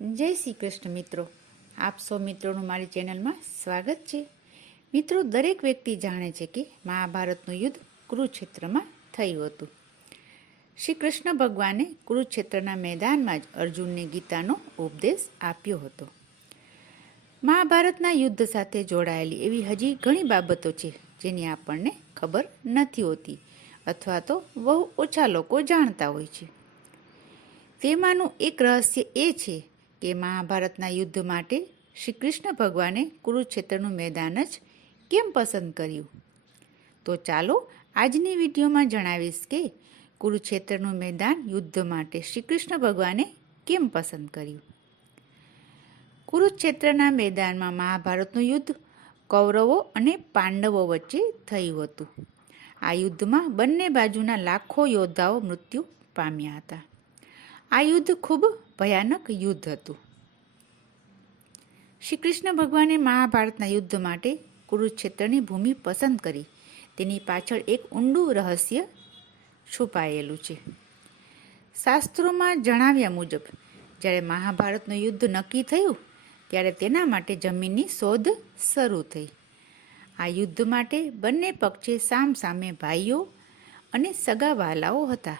જય શ્રી કૃષ્ણ મિત્રો, આપ સૌ મિત્રોનું મારી ચેનલમાં સ્વાગત છે. મિત્રો, દરેક વ્યક્તિ જાણે છે કે મહાભારતનું યુદ્ધ કુરુક્ષેત્રમાં થયું હતું. શ્રી કૃષ્ણ ભગવાને કુરુક્ષેત્રના મેદાનમાં જ અર્જુનને ગીતાનો ઉપદેશ આપ્યો હતો. મહાભારતના યુદ્ધ સાથે જોડાયેલી એવી હજી ઘણી બાબતો છે જેની આપણને ખબર નથી હોતી અથવા તો બહુ ઓછા લોકો જાણતા હોય છે. તેમાંનું એક રહસ્ય એ છે કે મહાભારતના યુદ્ધ માટે શ્રી કૃષ્ણ ભગવાને કુરુક્ષેત્રનું મેદાન જ કેમ પસંદ કર્યું. તો ચાલો આજની વિડીયોમાં જણાવીશ કે કુરુક્ષેત્રનું મેદાન યુદ્ધ માટે શ્રી કૃષ્ણ ભગવાને કેમ પસંદ કર્યું. કુરુક્ષેત્રના મેદાનમાં મહાભારતનું યુદ્ધ કૌરવો અને પાંડવો વચ્ચે થયું હતું. આ યુદ્ધમાં બંને બાજુના લાખો યોદ્ધાઓ મૃત્યુ પામ્યા હતા. આ યુદ્ધ ખૂબ ભયાનક યુદ્ધ હતું. શ્રી કૃષ્ણ ભગવાને મહાભારતના યુદ્ધ માટે કુરુક્ષેત્રની ભૂમિ પસંદ કરી. તેની પાછળ એક ઊંડું રહસ્ય છુપાયેલું છે. શાસ્ત્રોમાં જણાવ્યા મુજબ જ્યારે મહાભારતનું યુદ્ધ નક્કી થયું ત્યારે તેના માટે જમીનની શોધ શરૂ થઈ. આ યુદ્ધ માટે બંને પક્ષે સામસામે ભાઈઓ અને સગા વહાલાઓ હતા.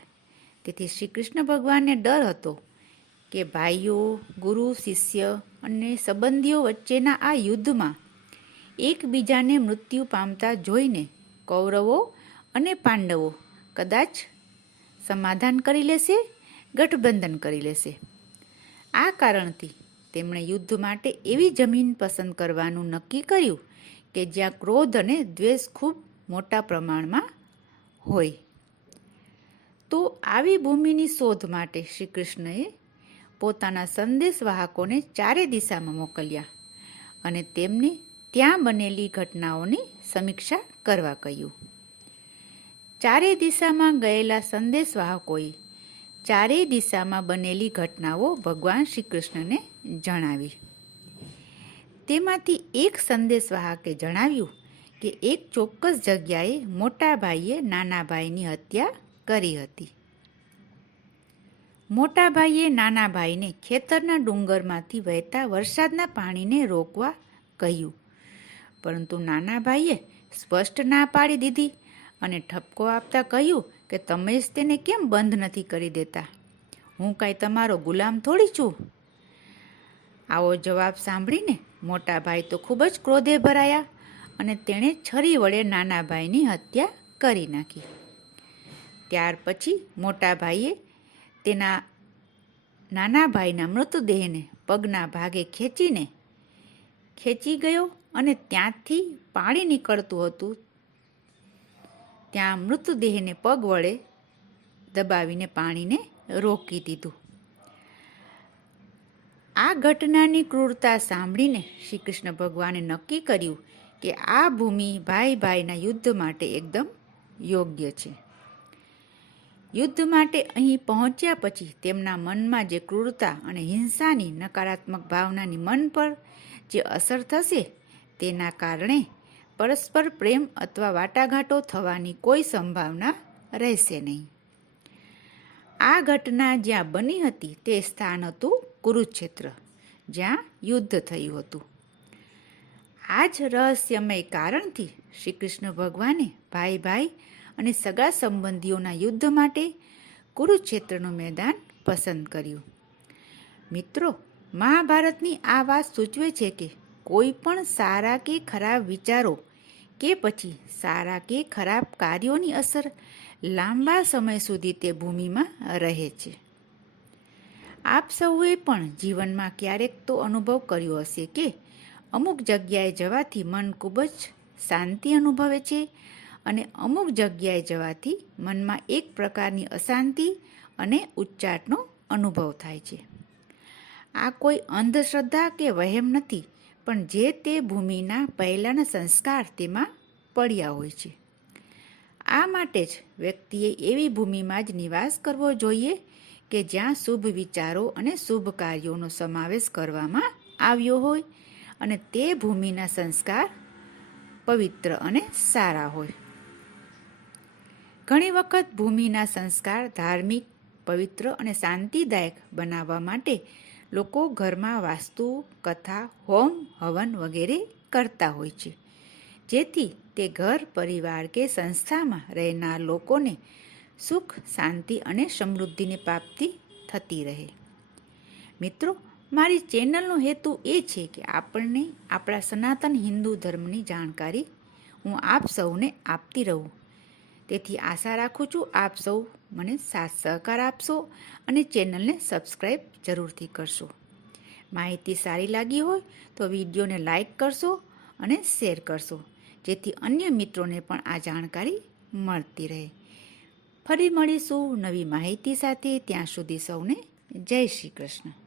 તેથી શ્રી કૃષ્ણ ભગવાનને ડર હતો કે ભાઈઓ, ગુરુ, શિષ્ય અને સંબંધીઓ વચ્ચેના આ યુદ્ધમાં એકબીજાને મૃત્યુ પામતા જોઈને કૌરવો અને પાંડવો કદાચ સમાધાન કરી લેશે, ગઠબંધન કરી લેશે. આ કારણથી તેમણે યુદ્ધ માટે એવી જમીન પસંદ કરવાનું નક્કી કર્યું કે જ્યાં ક્રોધ અને દ્વેષ ખૂબ મોટા પ્રમાણમાં હોય. તો આવી ભૂમિની શોધ માટે શ્રી કૃષ્ણએ પોતાના સંદેશવાહકોને ચારે દિશામાં મોકલ્યા અને તેમને ત્યાં બનેલી ઘટનાઓની સમીક્ષા કરવા કહ્યું. ચારે દિશામાં ગયેલા સંદેશવાહકોએ ચારેય દિશામાં બનેલી ઘટનાઓ ભગવાન શ્રી કૃષ્ણને જણાવી. તેમાંથી એક સંદેશવાહકે જણાવ્યું કે એક ચોક્કસ જગ્યાએ મોટા ભાઈએ નાના ભાઈની હત્યા કરી હતી. મોટા ભાઈએ નાના ભાઈને ખેતરના ડુંગરમાંથી વહેતા વરસાદના પાણીને રોકવા કહ્યું, પરંતુ નાના ભાઈએ સ્પષ્ટ ના પાડી દીધી અને ઠપકો આપતા કહ્યું કે તમે જ તેને કેમ બંધ નથી કરી દેતા? હું કાંઈ તમારો ગુલામ થોડી છું. આવો જવાબ સાંભળીને મોટા ભાઈ તો ખૂબ જ ક્રોધે ભરાયા અને તેણે છરી વડે નાના ભાઈની હત્યા કરી નાખી. ત્યાર પછી મોટા ભાઈએ તેના નાના ભાઈના મૃતદેહને પગના ભાગે ખેંચી ગયો અને ત્યાંથી પાણી નીકળતું હતું ત્યાં મૃતદેહને પગ વડે દબાવીને પાણીને રોકી દીધું. આ ઘટનાની ક્રૂરતા સાંભળીને શ્રી કૃષ્ણ ભગવાને નક્કી કર્યું કે આ ભૂમિ ભાઈ ભાઈના યુદ્ધ માટે એકદમ યોગ્ય છે. યુદ્ધ માટે અહીં પહોંચ્યા પછી તેમના મનમાં જે ક્રૂરતા અને હિંસાની નકારાત્મક ભાવનાની મન પર જે અસર થશે તેના કારણે પરસ્પર પ્રેમ અથવા વાટાઘાટો થવાની કોઈ સંભાવના રહેશે નહીં. આ ઘટના જ્યાં બની હતી તે સ્થાન હતું કુરુક્ષેત્ર, જ્યાં યુદ્ધ થયું હતું. આ જ રહસ્યમય કારણથી શ્રી કૃષ્ણ ભગવાને ભાઈ ભાઈ અને સગા સંબંધીઓના યુદ્ધ માટે કુરુક્ષેત્રનું મેદાન પસંદ કર્યું. મિત્રો, મહાભારતની આ વાત સૂચવે છે કે કોઈ પણ સારા કે ખરાબ વિચારો કે પછી સારા કે ખરાબ કાર્યોની અસર લાંબા સમય સુધી તે ભૂમિમાં રહે છે. આપ સૌએ પણ જીવનમાં ક્યારેક તો અનુભવ કર્યો હશે કે અમુક જગ્યાએ જવાથી મન ખૂબ જ શાંતિ અનુભવે છે અને અમુક જગ્યાએ જવાથી મનમાં એક પ્રકારની અશાંતિ અને ઉચ્ચાટનો અનુભવ થાય છે. આ કોઈ અંધશ્રદ્ધા કે વહેમ નથી, પણ જે તે ભૂમિના પહેલાંના સંસ્કાર તેમાં પડ્યા હોય છે. આ માટે જ વ્યક્તિએ એવી ભૂમિમાં જ નિવાસ કરવો જોઈએ કે જ્યાં શુભ વિચારો અને શુભ કાર્યોનો સમાવેશ કરવામાં આવ્યો હોય અને તે ભૂમિના સંસ્કાર પવિત્ર અને સારા હોય. ઘણી વખત ભૂમિના સંસ્કાર ધાર્મિક, પવિત્ર અને શાંતિદાયક બનાવવા માટે લોકો ઘરમાં વાસ્તુ, કથા, હોમ, હવન વગેરે કરતા હોય છે, જેથી તે ઘર, પરિવાર કે સંસ્થામાં રહેનાર લોકોને સુખ, શાંતિ અને સમૃદ્ધિની પ્રાપ્તિ થતી રહે. મિત્રો, મારી ચેનલનો હેતુ એ છે કે આપણને આપણા સનાતન હિન્દુ ધર્મની જાણકારી હું આપ સૌને આપતી રહું. તેથી આશા રાખું છું આપ સૌ મને સાથ સહકાર આપશો અને ચેનલને સબસ્ક્રાઈબ જરૂરથી કરશો. માહિતી સારી લાગી હોય તો વિડીયોને લાઈક કરશો અને શેર કરશો, જેથી અન્ય મિત્રોને પણ આ જાણકારી મળતી રહે. ફરી મળીશું નવી માહિતી સાથે. ત્યાં સુધી સૌને જય શ્રી કૃષ્ણ.